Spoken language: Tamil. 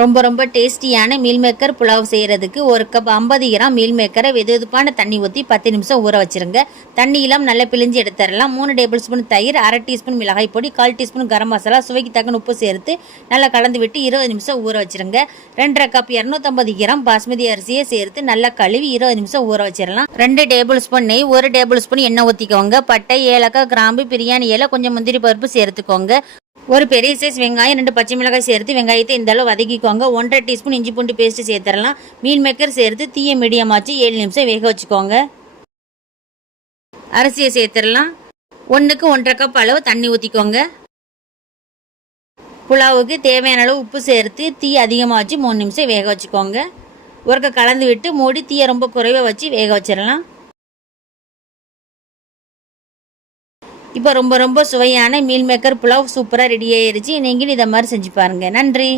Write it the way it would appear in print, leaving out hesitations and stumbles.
ரொம்ப ரொம்ப டேஸ்டியான மீல் மேக்கர் புலாவ் செய்கிறதுக்கு ஒரு கப் 50 கிராம் மீல் மேக்கரை வெதுவெதுப்பான தண்ணி ஊற்றி 10 நிமிஷம் ஊற வச்சுருங்க. தண்ணியெல்லாம் நல்லா பிழிஞ்சு எடுத்துடலாம். 3 டேபிள் ஸ்பூன் தயிர், 1/2 டீஸ்பூன் மிளகாய் பொடி, 1/4 டீஸ்பூன் கரம் மசாலா, சுவைக்கு தக்கன உப்பு சேர்த்து நல்லா கலந்து விட்டு 20 நிமிஷம் ஊற வச்சுருங்க. 2.5 கப் 250 கிராம் பாஸ்மதி அரிசியை சேர்த்து நல்லா கழுவி 20 நிமிஷம் ஊற வச்சிடலாம். 2 டேபிள் ஸ்பூன் நெய், 1 டேபிள் ஸ்பூன் எண்ணெய் ஊற்றிக்கோங்க. பட்டை, ஏலக்காய், கிராம்பு, பிரியாணி இலை, கொஞ்சம் முந்திரி பருப்பு சேர்த்துக்கோங்க. ஒரு பெரிய சைஸ் வெங்காயம், 2 பச்சை மிளகாய் சேர்த்து வெங்காயத்தை இந்த அளவு வதக்கிக்கோங்க. 1/2 டீஸ்பூன் இஞ்சி பூண்டு பேஸ்ட் சேர்த்துடலாம். மீல் மேக்கர் சேர்த்து தீய மீடியம் ஆச்சு 7 நிமிஷம் வேக வச்சுக்கோங்க. அரிசியை சேர்த்துடலாம். 1க்கு 1.5 கப் அளவு தண்ணி ஊற்றிக்கோங்க. புலாவுக்கு தேவையான அளவு உப்பு சேர்த்து தீ அதிகமாச்சு 3 நிமிஷம் வேக வச்சுக்கோங்க. ஒருக்க கலந்து விட்டு மூடி தீயை ரொம்ப குறைவாக வச்சு வேக வச்சிடலாம். இப்போ ரொம்ப ரொம்ப சுவையான மீல் மேக்கர் புலாவ் சூப்பராக ரெடி ஆயிடுச்சு. நீங்களும் இதை மாதிரி செஞ்சு பாருங்கள். நன்றி.